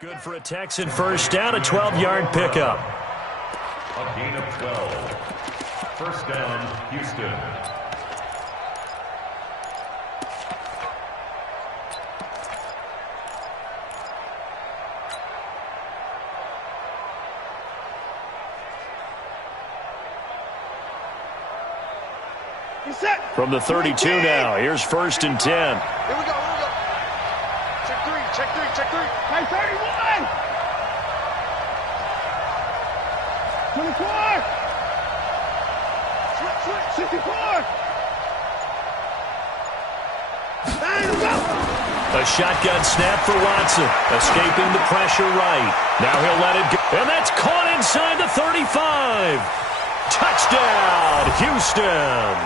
Good for a Texan first down, a 12-yard pickup. A gain of 12. First down, Houston. From the 32 now, here's first and 10. Here we go. Check three. Hey, 31! 24! 64! A shotgun snap for Watson, escaping the pressure right. Now he'll let it go, and that's caught inside the 35. Touchdown, Houston.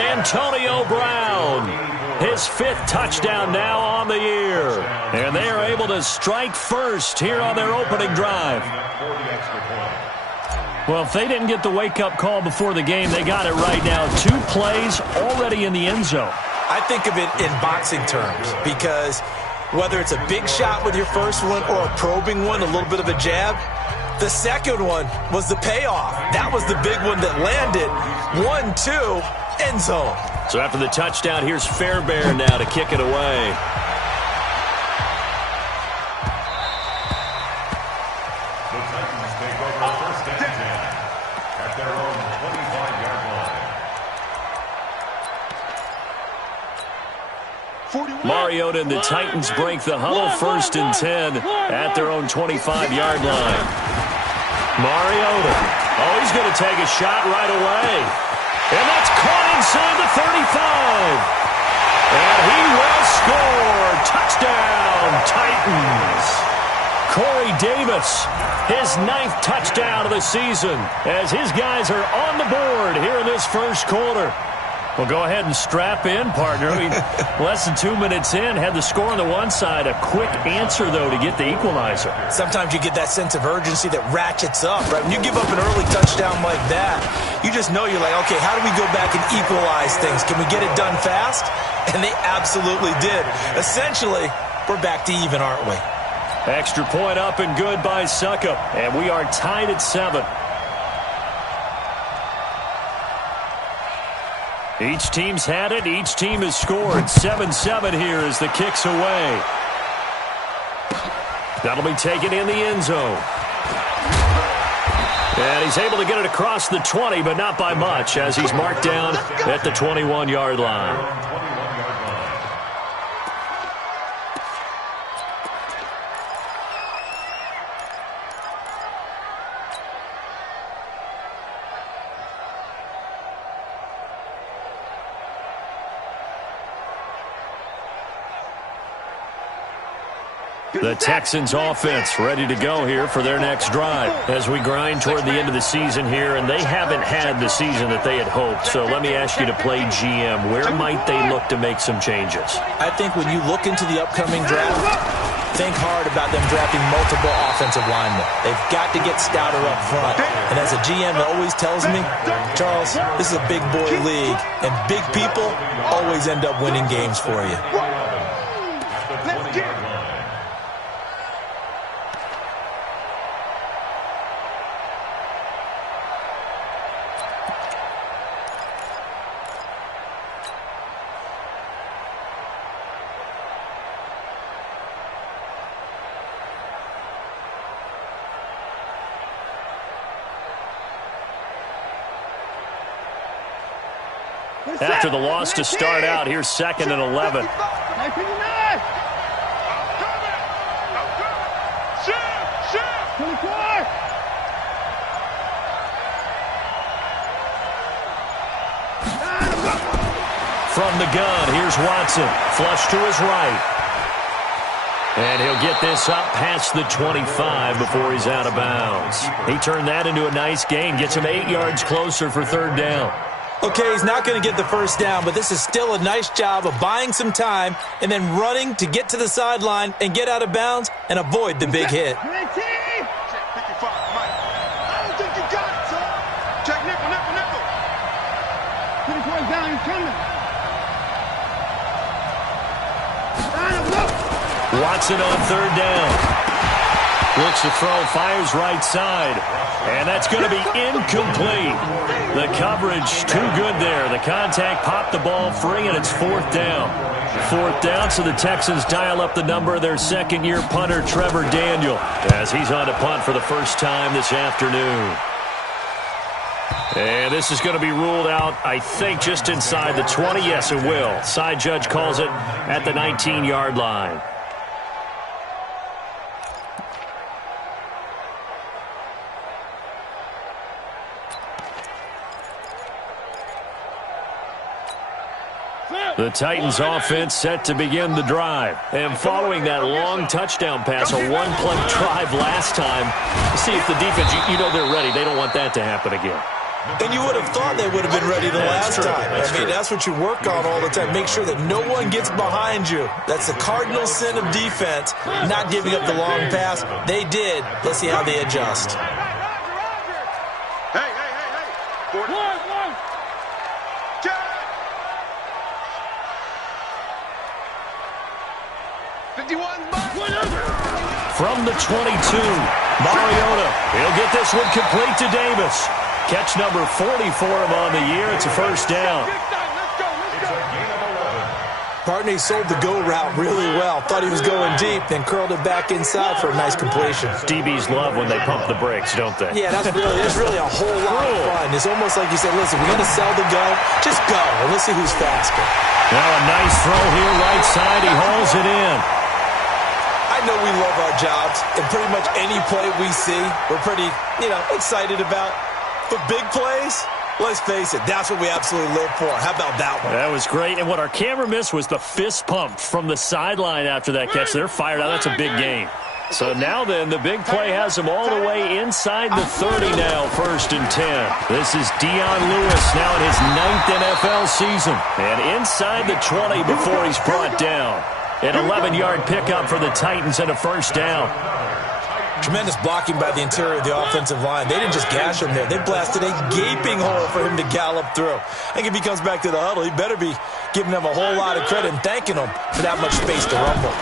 Antonio Brown, his 5th touchdown now on the year. And they are able to strike first here on their opening drive. Well, if they didn't get the wake-up call before the game, they got it right now. 2 plays already in the end zone. I think of it in boxing terms because whether it's a big shot with your first one or a probing one, a little bit of a jab, the second one was the payoff. That was the big one that landed. 1-2. End zone. So after the touchdown, here's Fairbairn now to kick it away. The Titans take over first and 10 at their own 25-yard line. Mariota and the Titans break the huddle first and 10 at their own 25-yard line. Mariota. Oh, he's going to take a shot right away. And that's caught inside the 35. And he will score. Touchdown, Titans. Corey Davis, his 9th touchdown of the season as his guys are on the board here in this first quarter. Well, go ahead and strap in, partner. Less than 2 minutes in, had the score on the one side. A quick answer, though, to get the equalizer. Sometimes you get that sense of urgency that ratchets up, right? When you give up an early touchdown like that, you just know you're like, okay, how do we go back and equalize things? Can we get it done fast? And they absolutely did. Essentially, we're back to even, aren't we? Extra point up and good by Suckup. And we are tied at 7. Each team's had it. Each team has scored. 7-7 here as the kick's away. That'll be taken in the end zone. And he's able to get it across the 20, but not by much, as he's marked down at the 21-yard line. The Texans offense ready to go here for their next drive as we grind toward the end of the season here, and they haven't had the season that they had hoped. So let me ask you to play GM. Where might they look to make some changes? I think when you look into the upcoming draft, think hard about them drafting multiple offensive linemen. They've got to get stouter up front. And as a GM that always tells me, Charles, this is a big boy league, and big people always end up winning games for you. After the loss to start out, here's 2nd and 11. From the gun, here's Watson. Flush to his right. And he'll get this up past the 25 before he's out of bounds. He turned that into a nice gain. Gets him 8 yards closer for 3rd down. Okay, he's not going to get the first down, but this is still a nice job of buying some time and then running to get to the sideline and get out of bounds and avoid the big hit. Watson on 3rd down. Looks to throw, fires right side. And that's going to be incomplete. The coverage too good there. The contact popped the ball free, and it's fourth down. Fourth down, so the Texans dial up the number of their second-year punter, Trevor Daniel, as he's on to punt for the first time this afternoon. And this is going to be ruled out, I think, just inside the 20. Yes, it will. Side judge calls it at the 19-yard line. The Titans offense set to begin the drive. And following that long touchdown pass, a one-play drive last time, see if the defense, you know they're ready. They don't want that to happen again. And you would have thought they would have been ready the last time. That's what you work on all the time. Make sure that no one gets behind you. That's the cardinal sin of defense, not giving up the long pass. They did. Let's see how they adjust. Hey. 51. From the 22, Mariota. He'll get this one complete to Davis. Catch number 40 for him on the year. It's a first down. Partney sold the go route really well. Thought he was going deep, then curled it back inside for a nice completion. DBs love when they pump the brakes, don't they? Yeah, there's really a whole lot of fun. It's almost like you say, listen, we're going to sell the go. Just go, and let's see who's faster. Now a nice throw here, right side. He hauls it in. I know we love our jobs, and pretty much any play we see, we're pretty, excited about. But big plays, let's face it, that's what we absolutely live for. How about that one? That was great. And what our camera missed was the fist pump from the sideline after that catch. They're fired out. That's a big game. So now then, the big play has them all the way inside the 30 now, 1st and 10. This is Dion Lewis now in his 9th NFL season. And inside the 20 before he's brought down. An 11-yard pickup for the Titans and a first down. Tremendous blocking by the interior of the offensive line. They didn't just gash him there. They blasted a gaping hole for him to gallop through. I think if he comes back to the huddle, he better be giving them a whole lot of credit and thanking them for that much space to rumble.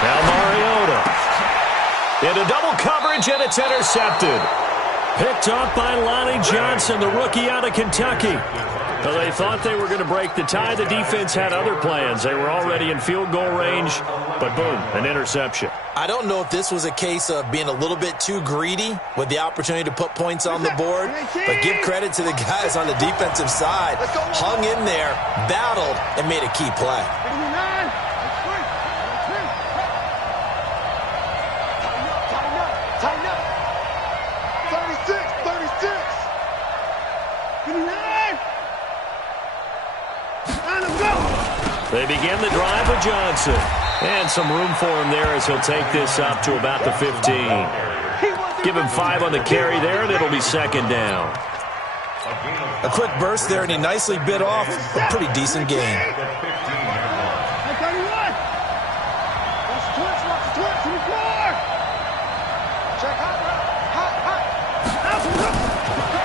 Now Mariota. Into double coverage, and it's intercepted. Picked up by Lonnie Johnson, the rookie out of Kentucky. Well, they thought they were going to break the tie. The defense had other plans. They were already in field goal range, but boom, an interception. I don't know if this was a case of being a little bit too greedy with the opportunity to put points on the board, but give credit to the guys on the defensive side. Hung in there, battled, and made a key play. Tighten up. 36. They begin the drive with Johnson. And some room for him there as he'll take this up to about the 15. Give him 5 on the carry there, and it'll be second down. A quick burst there, and he nicely bit off a pretty decent gain.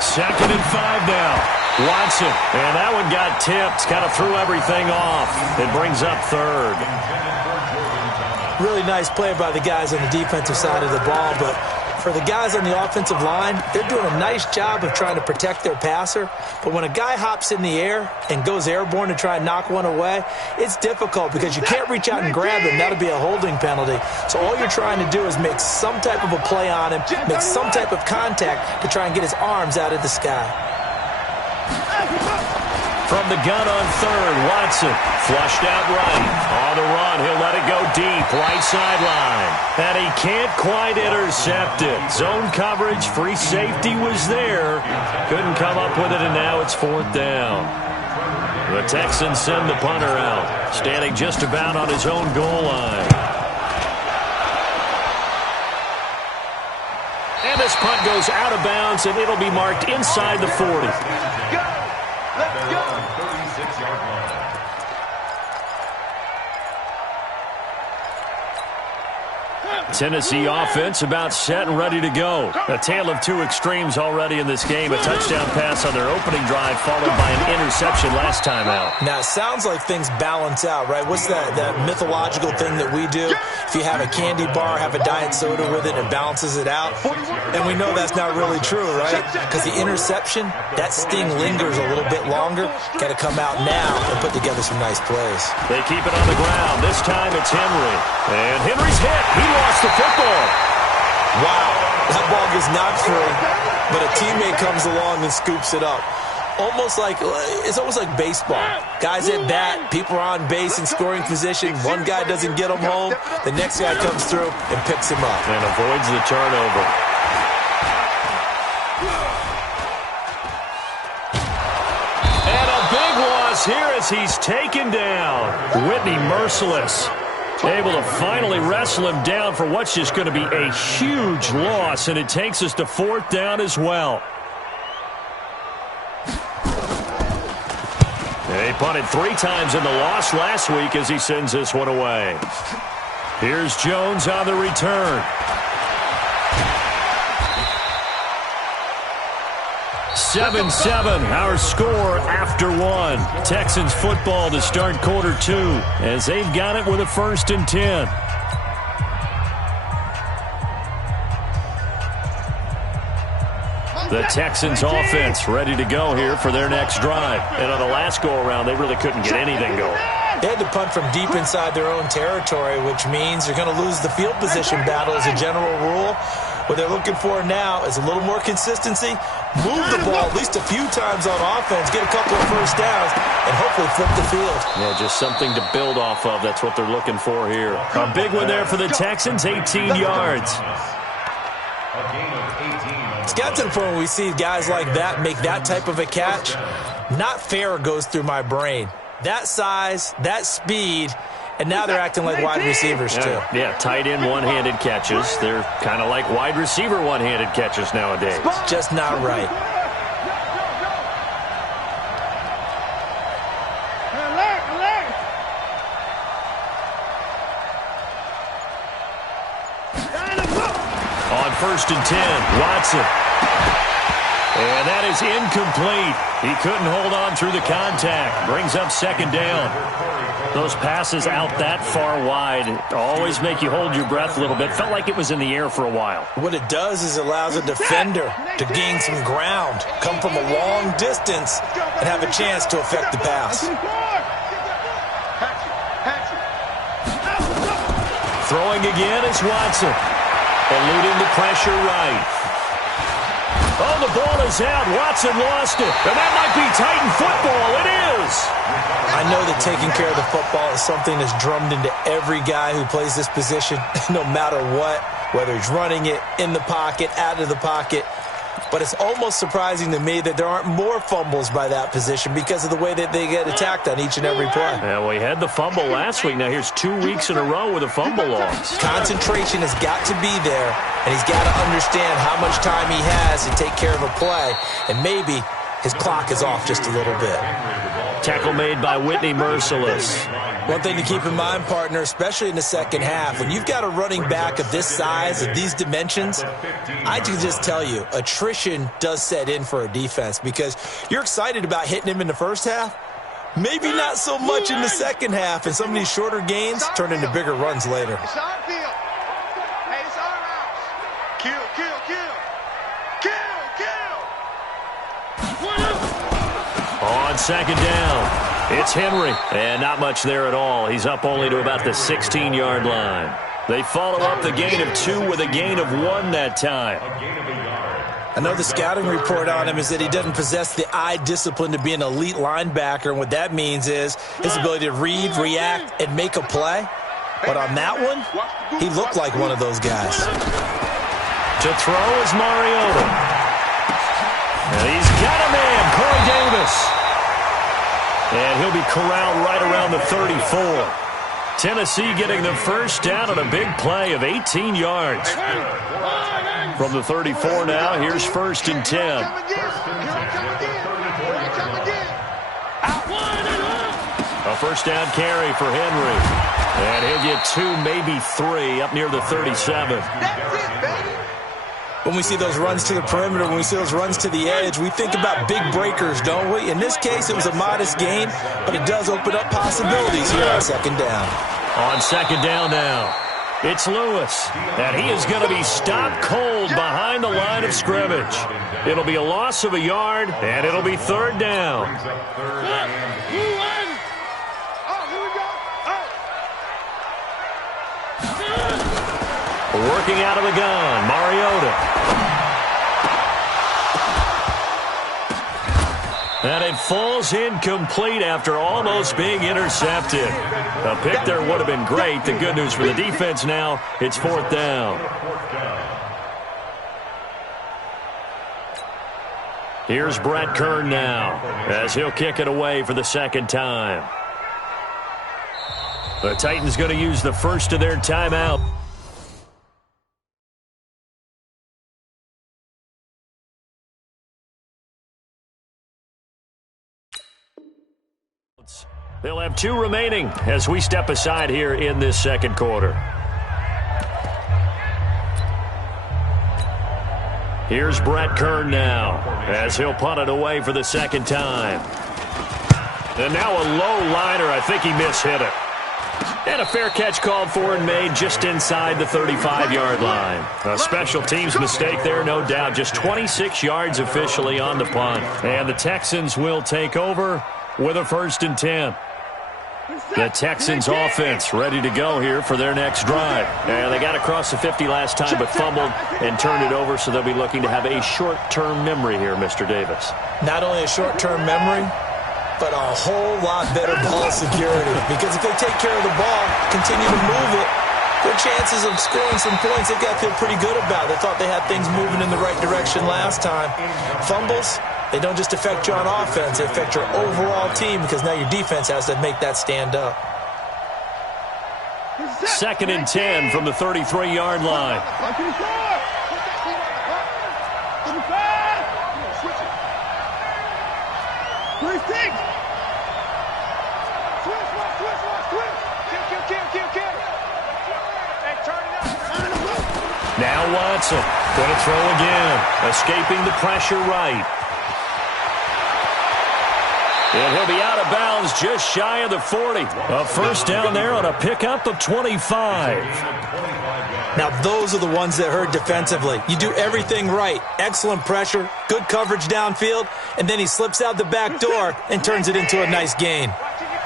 Second and 5 now. Watson, and that one got tipped, kind of threw everything off. It brings up third. Really nice play by the guys on the defensive side of the ball, but for the guys on the offensive line, they're doing a nice job of trying to protect their passer. But when a guy hops in the air and goes airborne to try and knock one away, it's difficult because you can't reach out and grab him. That'll be a holding penalty. So all you're trying to do is make some type of a play on him, make some type of contact to try and get his arms out of the sky. From the gun on third, Watson flushed out right. On the run, he'll let it go deep, right sideline. And he can't quite intercept it. Zone coverage, free safety was there. Couldn't come up with it, and now it's 4th down. The Texans send the punter out, standing just about on his own goal line. And this punt goes out of bounds, and it'll be marked inside the 40. Let's go. 36-yard line. Tennessee offense about set and ready to go. A tale of two extremes already in this game. A touchdown pass on their opening drive followed by an interception last time out. Now, it sounds like things balance out, right? What's that mythological thing that we do? If you have a candy bar, have a diet soda with it, it balances it out. And we know that's not really true, right? Because the interception, that sting lingers a little bit longer. Got to come out now and put together some nice plays. They keep it on the ground. This time it's Henry. And Henry's hit. He lost the football. Wow, that ball gets knocked free, but a teammate comes along and scoops it up. It's almost like baseball. Guys at bat, people are on base in scoring position. One guy doesn't get him home. The next guy comes through and picks him up. And avoids the turnover. And a big loss here as he's taken down. Whitney merciless. Able to finally wrestle him down for what's just going to be a huge loss, and it takes us to 4th down as well. He punted 3 times in the loss last week as he sends this one away. Here's Jones on the return. 7-7, our score after 1. Texans football to start quarter 2 as they've got it with a 1st and 10. The Texans offense ready to go here for their next drive. And on the last go-around, they really couldn't get anything going. They had to punt from deep inside their own territory, which means you're going to lose the field position battle as a general rule. What they're looking for now is a little more consistency, move the ball at least a few times on offense, get a couple of first downs, and hopefully flip the field. Yeah, just something to build off of. That's what they're looking for here. A big one there for the Texans, 18 yards. It's got to the point where we see guys like that make that type of a catch. Not fair goes through my brain. That size, that speed, and now they're acting like wide receivers, too. Yeah, tight end one-handed catches. They're kind of like wide receiver one-handed catches nowadays. Just not right. On 1st and 10, Watson. And that is incomplete. He couldn't hold on through the contact. Brings up 2nd down. Those passes out that far wide always make you hold your breath a little bit. Felt like it was in the air for a while. What it does is it allows a defender to gain some ground, come from a long distance, and have a chance to affect the pass. Throwing again is Watson. Eluding the pressure right. Oh, the ball is out. Watson lost it. And that might be Titan football. It is. I know that taking care of the football is something that's drummed into every guy who plays this position, no matter what, whether he's running it, in the pocket, out of the pocket. But it's almost surprising to me that there aren't more fumbles by that position because of the way that they get attacked on each and every play. Yeah, well, he had the fumble last week. Now here's 2 weeks in a row with a fumble loss. Concentration has got to be there, and he's got to understand how much time he has to take care of a play, and maybe his clock is off just a little bit. Tackle made by Whitney merciless. One thing to keep in mind, partner, especially in the second half, when you've got a running back of this size, of these dimensions, I can just tell you, attrition does set in for a defense because you're excited about hitting him in the first half. Maybe not so much in the second half, and some of these shorter gains turn into bigger runs later. It's our field. Hey, it's our house. Kill, kill, kill. Kill, kill. On 2nd down. It's Henry, and not much there at all. He's up only to about the 16-yard line. They follow up the gain of 2 with a gain of 1 that time. I know the scouting report on him is that he doesn't possess the eye discipline to be an elite linebacker, and what that means is his ability to read, react, and make a play. But on that one, he looked like one of those guys. To throw is Mariota. And he's got a man, Corey Davis. And he'll be corralled right around the 34. Tennessee getting the first down on a big play of 18 yards. From the 34 now, here's 1st and 10. A first down carry for Henry. And he'll get 2, maybe 3, up near the 37. That's it, baby. When we see those runs to the perimeter, when we see those runs to the edge, we think about big breakers, don't we? In this case, it was a modest gain, but it does open up possibilities here on second down. On second down now, it's Lewis, and he is going to be stopped cold behind the line of scrimmage. It'll be a loss of a yard, and it'll be third down. Working out of the gun, Mariota. And it falls incomplete after almost being intercepted. A pick there would have been great. The good news for the defense now, it's fourth down. Here's Brett Kern now, as he'll kick it away for the second time. The Titans going to use the first of their timeout. They'll have 2 remaining as we step aside here in this second quarter. Here's Brett Kern now as he'll punt it away for the second time. And now a low liner. I think he mishit it. And a fair catch called for and made just inside the 35-yard line. A special teams mistake there, no doubt. Just 26 yards officially on the punt. And the Texans will take over with a 1st and 10. The Texans offense ready to go here for their next drive. And they got across the 50 last time but fumbled and turned it over, so they'll be looking to have a short-term memory here, Mr. Davis. Not only a short-term memory, but a whole lot better ball security. Because if they take care of the ball, continue to move it, their chances of scoring some points, they've got to feel pretty good about. They thought they had things moving in the right direction last time. Fumbles, they don't just affect you on offense, they affect your overall team because now your defense has to make that stand up. 2nd and 10 from the 33-yard line. Now Watson going to throw again, escaping the pressure right. And he'll be out of bounds just shy of the 40. A first down there on a pickup of 25. Now those are the ones that hurt defensively. You do everything right. Excellent pressure, good coverage downfield, and then he slips out the back door and turns it into a nice gain.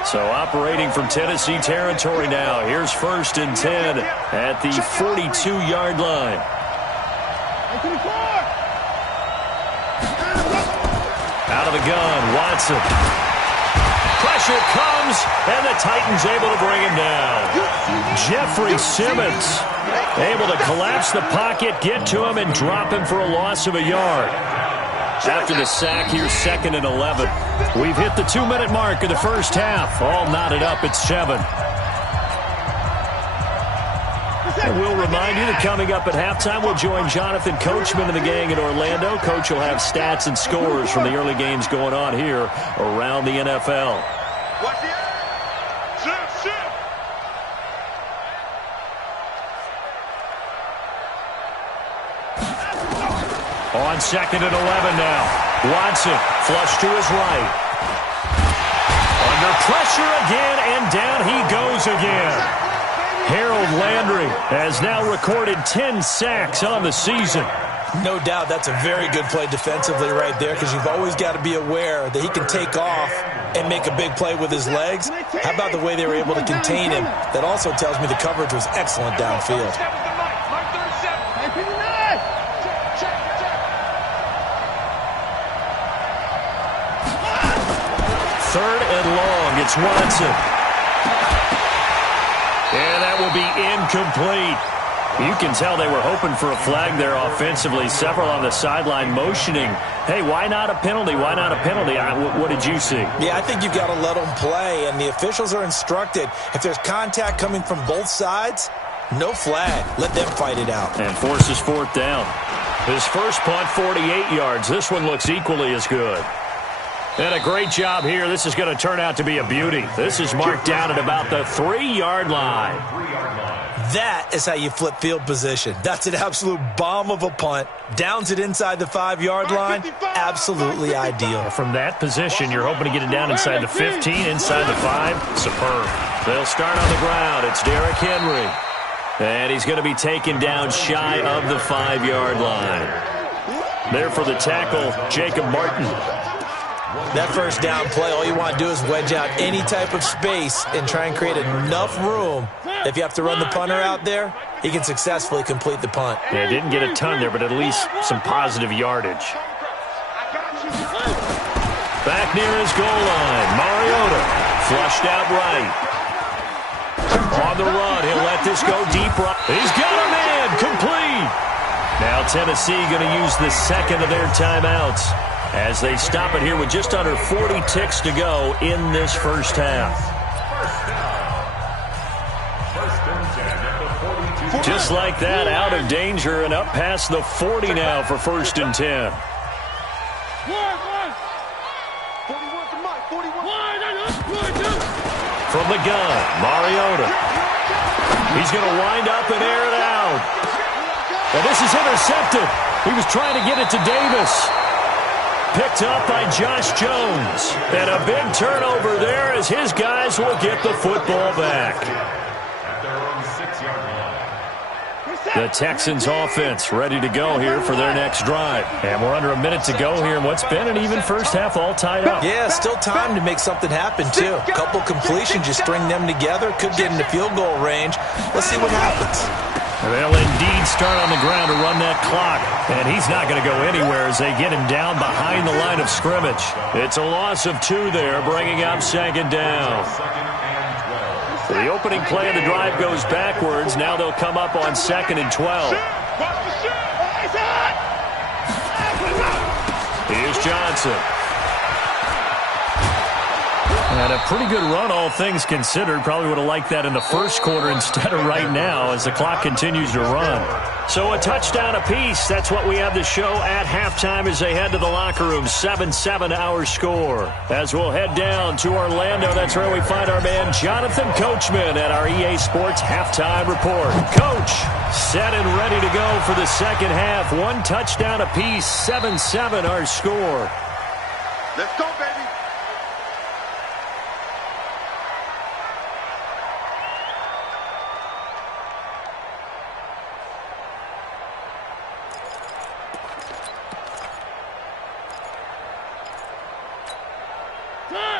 So operating from Tennessee territory now. Here's 1st and 10 at the 42-yard line. Out of the gun, Watson. Pressure comes, and the Titans able to bring him down. Jeffrey Simmons able to collapse the pocket, get to him, and drop him for a loss of a yard. After the sack, here's 2nd and 11. We've hit the 2-minute mark of the first half. All knotted up at 7. And we'll remind you that coming up at halftime, we'll join Jonathan Coachman and the gang in Orlando. Coach will have stats and scores from the early games going on here around the NFL. On 2nd and 11 now. Watson flush to his right. Under pressure again, and down he goes again. Harold Landry has now recorded 10 sacks on the season. No doubt that's a very good play defensively right there because you've always got to be aware that he can take off and make a big play with his legs. How about the way they were able to contain him? That also tells me the coverage was excellent downfield. 3rd and long. It's Watson. And that will be incomplete. You can tell they were hoping for a flag there offensively. Several on the sideline motioning. Hey, why not a penalty? Why not a penalty? What did you see? Yeah, I think you've got to let them play, and the officials are instructed. If there's contact coming from both sides, no flag. Let them fight it out. And forces 4th down. His first punt, 48 yards. This one looks equally as good. And a great job here. This is going to turn out to be a beauty. This is marked down at about the 3-yard line. That is how you flip field position. That's an absolute bomb of a punt. Downs it inside the 5-yard line. Absolutely ideal. From that position, you're hoping to get it down inside the 15, inside the 5. Superb. They'll start on the ground. It's Derrick Henry. And he's going to be taken down shy of the 5-yard line. There for the tackle, Jacob Martin. That first down play, all you want to do is wedge out any type of space and try and create enough room. If you have to run the punter out there, he can successfully complete the punt. Yeah, didn't get a ton there, but at least some positive yardage. Back near his goal line, Mariota flushed out right. On the run, he'll let this go deep right. He's got a man, complete. Now Tennessee going to use the second of their timeouts as they stop it here with just under 40 ticks to go in this first half. Just like that, out of danger and up past the 40 now for 1st and 10. From the gun, Mariota. He's going to wind up and air it out. And this is intercepted. He was trying to get it to Davis. Picked up by Josh Jones. And a big turnover there as his guys will get the football back. The Texans offense ready to go here for their next drive. And we're under a minute to go here in what's been an even first half all tied up. Yeah, still time to make something happen, too. A couple completions, you string them together, could get into field goal range. Let's see what happens. They'll indeed start on the ground to run that clock. And he's not going to go anywhere as they get him down behind the line of scrimmage. It's a loss of 2 there, bringing up 2nd down. The opening play of the drive goes backwards. Now they'll come up on 2nd and 12. Here's Johnson. And a pretty good run, all things considered. Probably would have liked that in the first quarter instead of right now as the clock continues to run. So a touchdown apiece. That's what we have to show at halftime as they head to the locker room. 7-7 our score. As we'll head down to Orlando, that's where we find our man Jonathan Coachman at our EA Sports Halftime Report. Coach, set and ready to go for the second half. 1 touchdown apiece. 7-7 our score. Let's go, baby.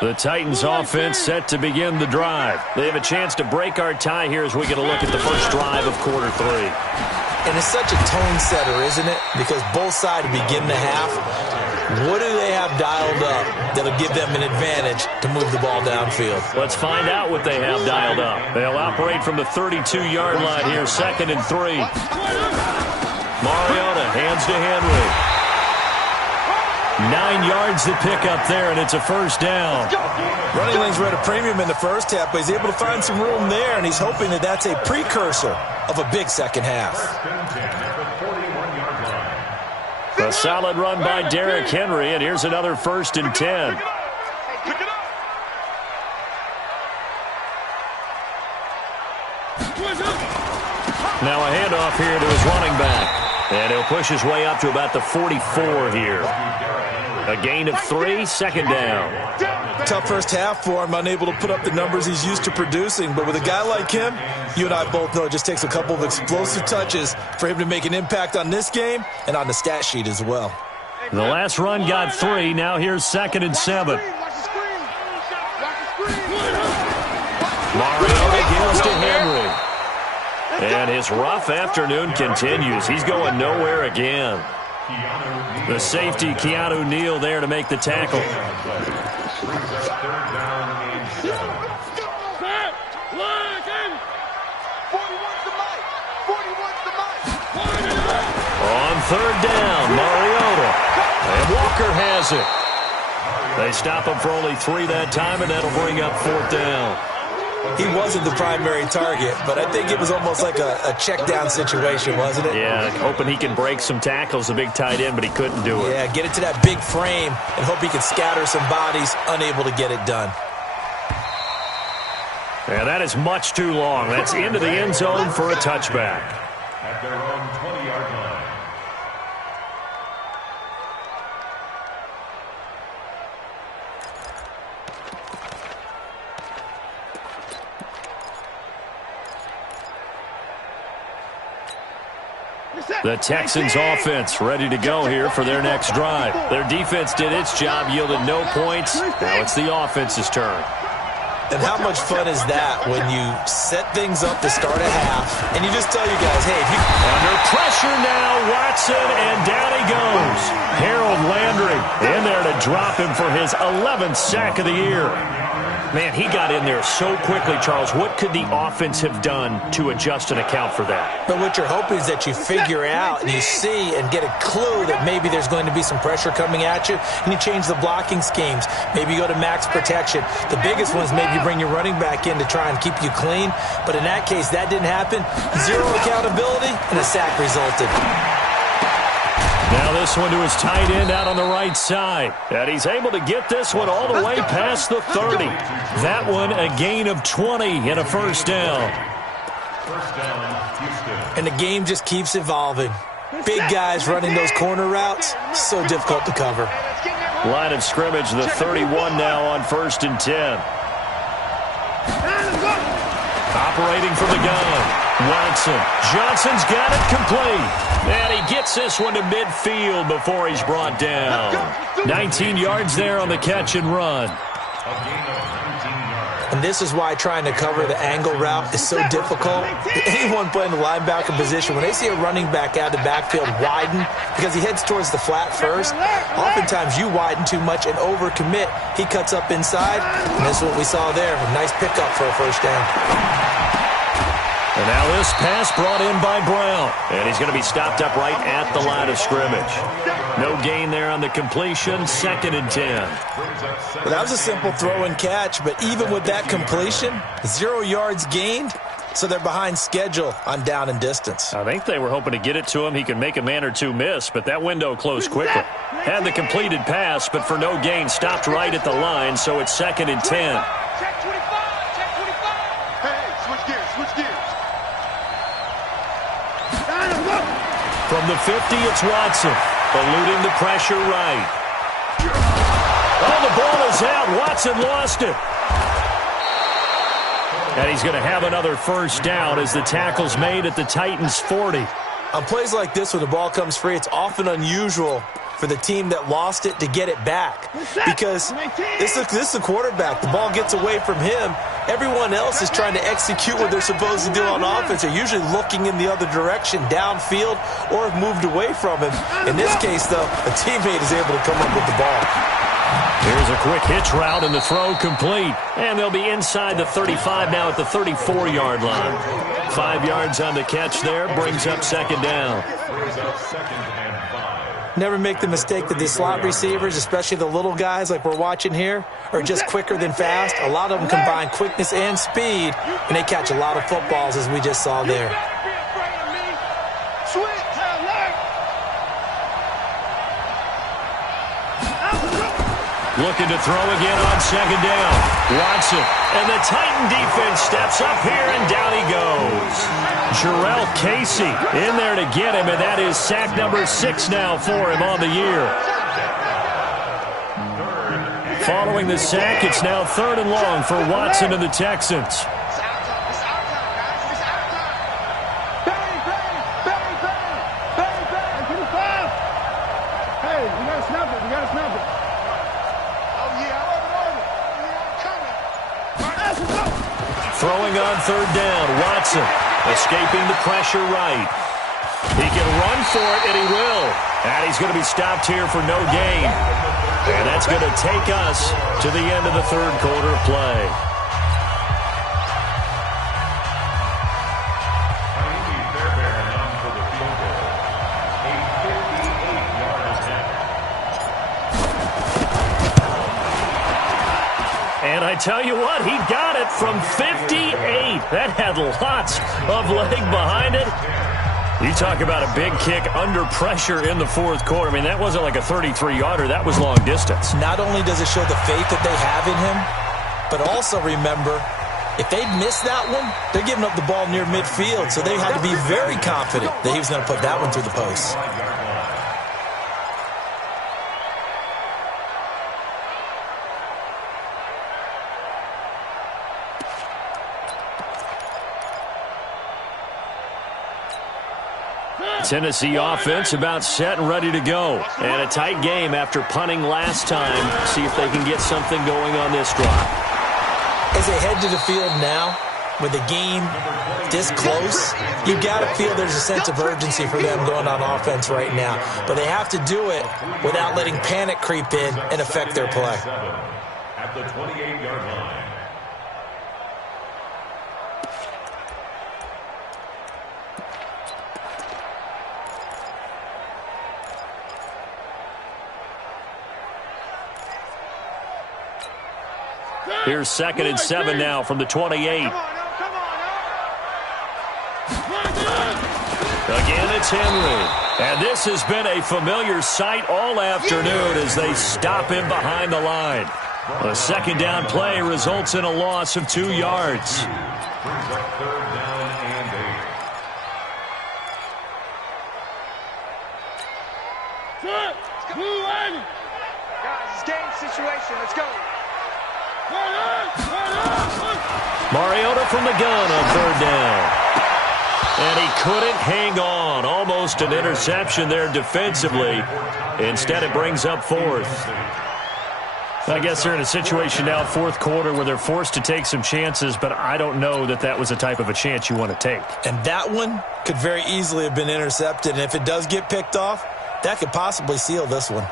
The Titans offense set to begin the drive. They have a chance to break our tie here as we get a look at the first drive of quarter 3. And it's such a tone setter, isn't it? Because both sides begin the half. What do they have dialed up that'll give them an advantage to move the ball downfield? Let's find out what they have dialed up. They'll operate from the 32-yard line here, 2nd and 3. Mariota hands to Henry. 9 yards to pick up there, and it's a first down. Running lanes were at a premium in the first half, but he's able to find some room there, and he's hoping that that's a precursor of a big second half. A solid run by Derrick Henry, and here's another 1st and 10. Now a handoff here to his running back, and he'll push his way up to about the 44 here. A gain of 3, 2nd down. Tough first half for him, unable to put up the numbers he's used to producing. But with a guy like him, you and I both know it just takes a couple of explosive touches for him to make an impact on this game and on the stat sheet as well. The last run got 3. Now here's 2nd and 7. Mariota gives to Henry. And his rough afternoon continues. He's going nowhere again. The safety, Keanu Neal, there to make the tackle. On 3rd down, Mariota. And Walker has it. They stop him for only 3 that time, and that'll bring up 4th down. He wasn't the primary target, but I think it was almost like a check down situation, wasn't it? Yeah, hoping he can break some tackles, a big tight end, but he couldn't do it. Yeah, get it to that big frame and hope he can scatter some bodies, unable to get it done. And that is much too long. That's into the end zone for a touchback. At their own 20-yard line. The Texans offense ready to go here for their next drive. Their defense did its job, yielded no points. Now it's the offense's turn. And how much fun is that when you set things up to start a half and you just tell your guys, hey, if you... Under pressure now, Watson, and down he goes. Harold Landry in there to drop him for his 11th sack of the year. Man, he got in there so quickly, Charles. What could the offense have done to adjust and account for that? But what you're hoping is that you figure out and you see and get a clue that maybe there's going to be some pressure coming at you, and you change the blocking schemes. Maybe you go to max protection. The biggest one is maybe you bring your running back in to try and keep you clean. But in that case, that didn't happen. Zero accountability, and a sack resulted. Now this one to his tight end out on the right side. And he's able to get this one all the way past the 30. That one a gain of 20 and a first down. First down, Houston. And the game just keeps evolving. Big guys running those corner routes, so difficult to cover. Line of scrimmage, the 31 now on 1st and 10. Operating from the gun. Watson. Johnson's got it complete. And he gets this one to midfield before he's brought down. 19 yards there on the catch and run. A gain of 19 yards. And this is why trying to cover the angle route is so difficult. Anyone playing the linebacker position, when they see a running back out of the backfield widen, because he heads towards the flat first, oftentimes you widen too much and overcommit. He cuts up inside, and that's what we saw there. A nice pickup for a first down. And now this pass brought in by Brown. And he's going to be stopped up right at the line of scrimmage. No gain there on the completion. 2nd and 10. Well, that was a simple throw and catch, but even with that completion, 0 yards gained, so they're behind schedule on down and distance. I think they were hoping to get it to him. He could make a man or two miss, but that window closed quickly. Had the completed pass, but for no gain, stopped right at the line, so it's 2nd and 10. Check 25, check 25. Hey, switch gears. From the 50, it's Watson. Eluding the pressure right. Oh, the ball is out. Watson lost it. And he's going to have another first down as the tackle's made at the Titans' 40. On plays like this, when the ball comes free, it's often unusual for the team that lost it to get it back. Because this is the quarterback. The ball gets away from him. Everyone else is trying to execute what they're supposed to do on offense. They're usually looking in the other direction, downfield, or have moved away from him. In this case, though, a teammate is able to come up with the ball. Here's a quick hitch route and the throw complete. And they'll be inside the 35 now at the 34-yard line. 5 yards on the catch there, brings up 2nd down. Brings up 2nd and 5. Never make the mistake that the slot receivers, especially the little guys like we're watching here, are just quicker than fast. A lot of them combine quickness and speed, and they catch a lot of footballs, as we just saw there. Looking to throw again on 2nd down. Watson. And the Titan defense steps up here, and down he goes. Jarrell Casey in there to get him, and that is sack number 6 now for him on the year. Following the sack, it's now 3rd and long for Watson and the Texans. Throwing on 3rd down, Watson escaping the pressure right. He can run for it, and he will. And he's going to be stopped here for no gain. And that's going to take us to the end of the 3rd quarter of play. And I tell you what, he got it from 58. That had lots of leg behind it. You talk about a big kick under pressure in the fourth quarter. I mean, that wasn't like a 33-yarder. That was long distance. Not only does it show the faith that they have in him, but also remember, if they'd missed that one, they're giving up the ball near midfield, so they had to be very confident that he was going to put that one through the post. Tennessee offense about set and ready to go. And a tight game after punting last time. See if they can get something going on this drive. As they head to the field now, with the game this close, you've got to feel there's a sense of urgency for them going on offense right now. But they have to do it without letting panic creep in and affect their play. At the 28-yard line. Here's 2nd and 7 now from the 28. Come on. Again, it's Henry. And this has been a familiar sight all afternoon as they stop him behind the line. A second down play results in a loss of 2 yards. Brings up 3rd down and 8. Guys, it's game situation. Let's go. Mariota from the gun on 3rd down. And he couldn't hang on. Almost an interception there defensively. Instead, it brings up 4th. I guess they're in a situation now, 4th quarter, where they're forced to take some chances, but I don't know that that was the type of a chance you want to take. And that one could very easily have been intercepted. And if it does get picked off, that could possibly seal this one.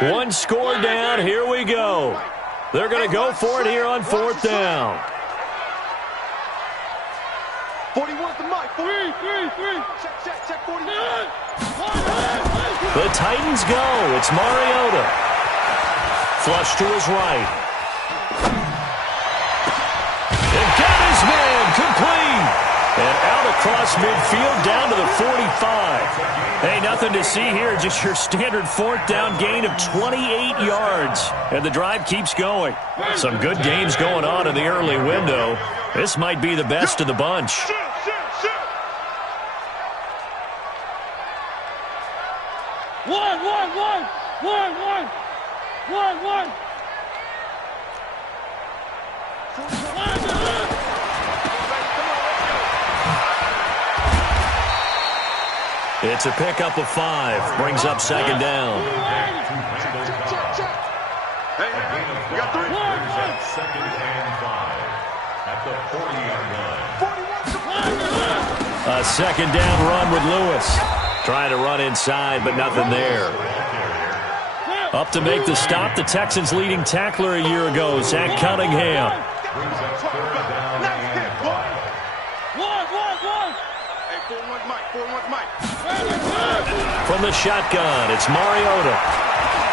One score down. Here we go. They're going to go for it here on 4th down. 41 at the mic. 3. Check 41. The Titans go. It's Mariota. Flush to his right. And got his man complete. And out across midfield down to the 45. Hey, nothing to see here. Just your standard 4th down gain of 28 yards. And the drive keeps going. Some good games going on in the early window. This might be the best of the bunch. It's a pickup of 5. Brings up 2nd down. Hey, we got 3. Brings up 2nd and 5. At the 40-yard line. A 2nd down run with Lewis. Trying to run inside, but nothing there. Up to make the stop, the Texans' leading tackler a year ago, Zach Cunningham. Brings up 3rd down and 5. Hey, 4-1 Mike. From the shotgun, it's Mariota.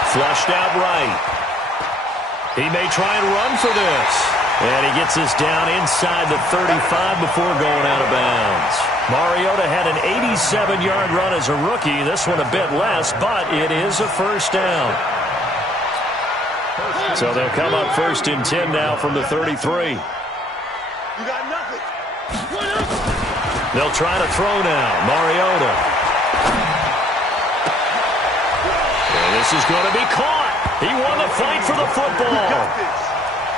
Flushed out right. He may try and run for this. And he gets this down inside the 35 before going out of bounds. Mariota had an 87-yard run as a rookie. This one a bit less, but it is a 1st down. So they'll come up 1st and 10 now from the 33. You got nothing. They'll try to throw now. Mariota. And this is going to be caught. He won the fight for the football.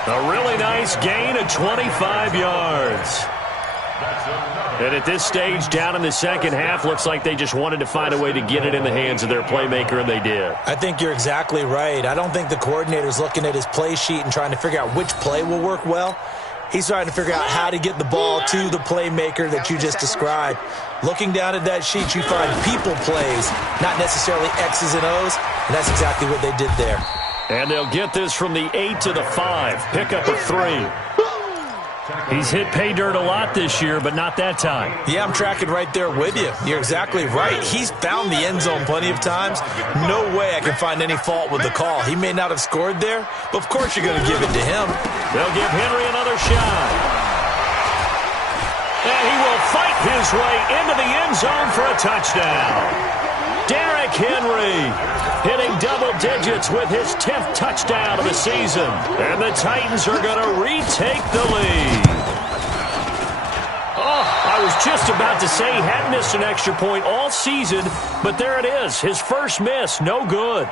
A really nice gain of 25 yards. And at this stage, down in the second half, looks like they just wanted to find a way to get it in the hands of their playmaker, and they did. I think you're exactly right. I don't think the coordinator's looking at his play sheet and trying to figure out which play will work well. He's trying to figure out how to get the ball to the playmaker that you just described. Looking down at that sheet, you find people plays, not necessarily X's and O's, and that's exactly what they did there. And they'll get this from the 8 to the 5. Pickup of 3. He's hit pay dirt a lot this year, but not that time. Yeah, I'm tracking right there with you. You're exactly right. He's found the end zone plenty of times. No way I can find any fault with the call. He may not have scored there, but of course you're going to give it to him. They'll give Henry another shot. And he will fight his way into the end zone for a touchdown. Derrick Henry hitting double digits with his 10th touchdown of the season. And the Titans are going to retake the lead. Oh, I was just about to say he hadn't missed an extra point all season, but there it is. His first miss, no good.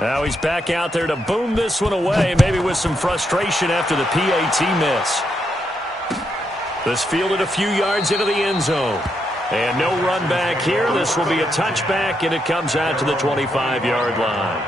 Now he's back out there to boom this one away, maybe with some frustration after the PAT miss. This fielded a few yards into the end zone. And no run back here. This will be a touchback, and it comes out to the 25-yard line.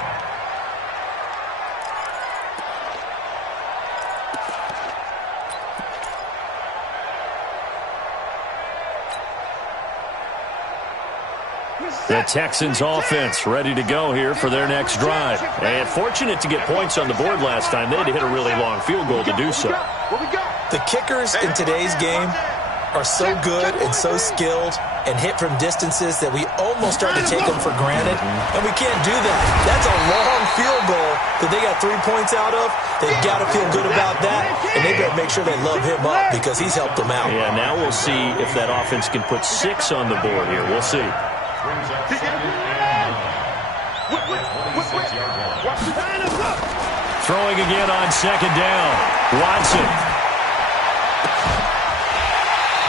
The Texans offense ready to go here for their next drive. And fortunate to get points on the board last time. They had to hit a really long field goal to do so. The kickers in today's game are so good and so skilled and hit from distances that we almost start to take them for granted. And we can't do that. That's a long field goal that they got 3 points out of. They've got to feel good about that. And they better make sure they love him up because he's helped them out. Yeah, now we'll see if that offense can put 6 on the board here. We'll see. Throwing again on second down. Watson.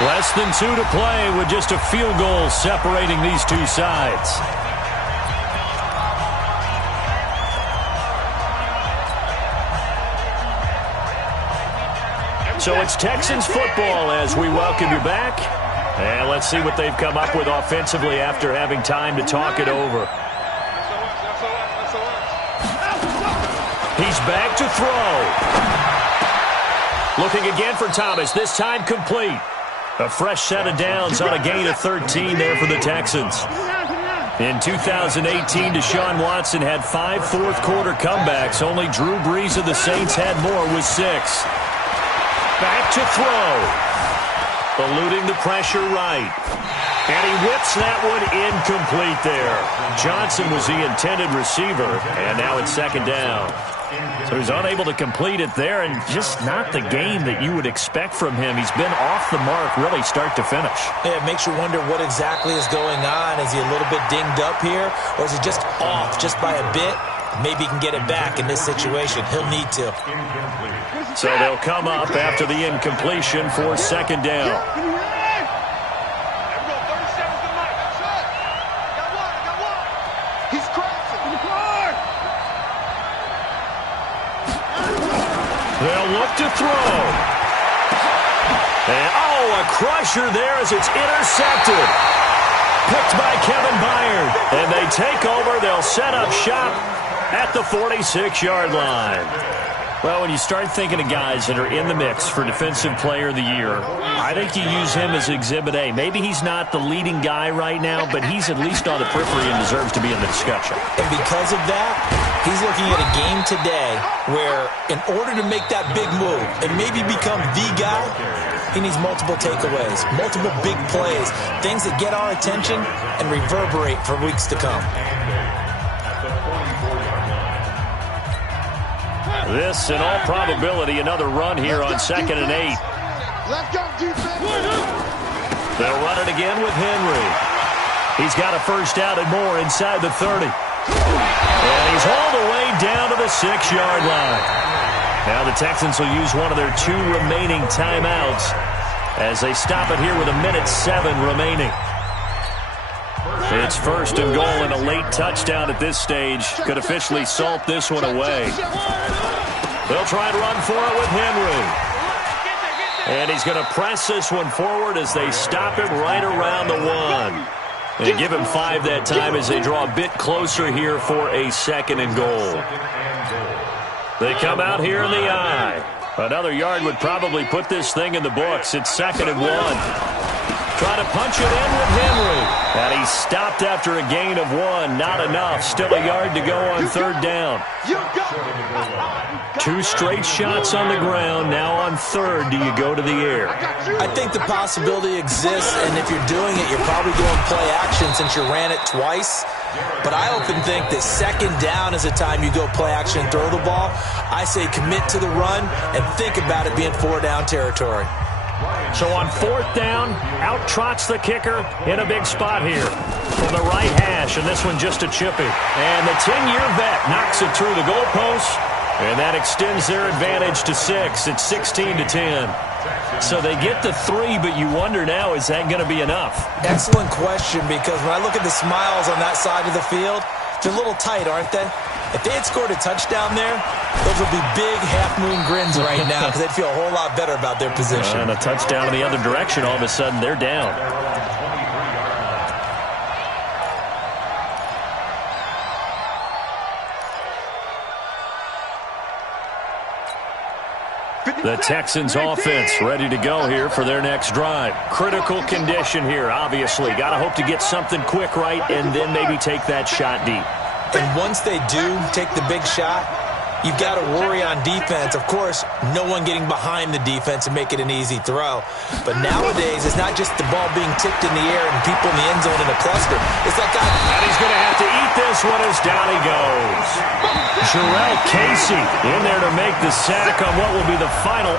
Less than 2 to play with just a field goal separating these two sides. So it's Texans football as we welcome you back. And let's see what they've come up with offensively after having time to talk it over. He's back to throw. Looking again for Thomas, this time complete. A fresh set of downs on a gain of 13 there for the Texans. In 2018, Deshaun Watson had 5 fourth-quarter comebacks. Only Drew Brees of the Saints had more with 6. Back to throw. Eluding the pressure right. And he whips that one incomplete there. Johnson was the intended receiver, and now it's second down. So he's unable to complete it there, and just not the game that you would expect from him. He's been off the mark really start to finish. Yeah, it makes you wonder what exactly is going on. Is he a little bit dinged up here, or is he just off just by a bit? Maybe he can get it back in this situation. He'll need to. So they'll come up after the incompletion for second down. They'll look to throw. And, a crusher there as it's intercepted. Picked by Kevin Byard. And they take over. They'll set up shop at the 46-yard line. Well, when you start thinking of guys that are in the mix for Defensive Player of the Year, I think you use him as Exhibit A. Maybe he's not the leading guy right now, but he's at least on the periphery and deserves to be in the discussion. And because of that, he's looking at a game today where in order to make that big move and maybe become the guy, he needs multiple takeaways, multiple big plays, things that get our attention and reverberate for weeks to come. This, in all probability, another run here on 2nd and 8. They'll run it again with Henry. He's got a first down and more inside the 30. And he's hauled away down to the 6-yard line. Now the Texans will use one of their 2 remaining timeouts as they stop it here with 1:07 remaining. It's first and goal, and a late touchdown at this stage could officially salt this one away. They'll try and run for it with Henry. And he's going to press this one forward as they stop him right around the 1. And give him 5 that time as they draw a bit closer here for a 2nd and goal. They come out here in the I. Another yard would probably put this thing in the books. It's 2nd and 1. Try to punch it in with Henry. And he stopped after a gain of 1. Not enough. Still a yard to go on 3rd down. 2 straight shots on the ground. Now on 3rd, do you go to the air? I think the possibility exists, and if you're doing it, you're probably doing play action since you ran it twice. But I often think that 2nd down is the time you go play action and throw the ball. I say commit to the run and think about it being 4-down territory. So on 4th down, out trots the kicker in a big spot here from the right hash, and this one just a chippy. And the 10-year vet knocks it through the goalpost, and that extends their advantage to 6. It's 16-10. So they get to 3, but you wonder now, is that going to be enough? Excellent question, because when I look at the smiles on that side of the field, they're a little tight, aren't they? If they had scored a touchdown there, those would be big half-moon grins right now because they'd feel a whole lot better about their position. And a touchdown in the other direction, all of a sudden they're down. The Texans offense ready to go here for their next drive. Critical condition here, obviously. Got to hope to get something quick right and then maybe take that shot deep. And once they do take the big shot, you've got to worry on defense. Of course, no one getting behind the defense and make it an easy throw. But nowadays, it's not just the ball being tipped in the air and people in the end zone in a cluster. It's that guy. And he's going to have to eat this one as down he goes. Jarrell Casey in there to make the sack on what will be the final.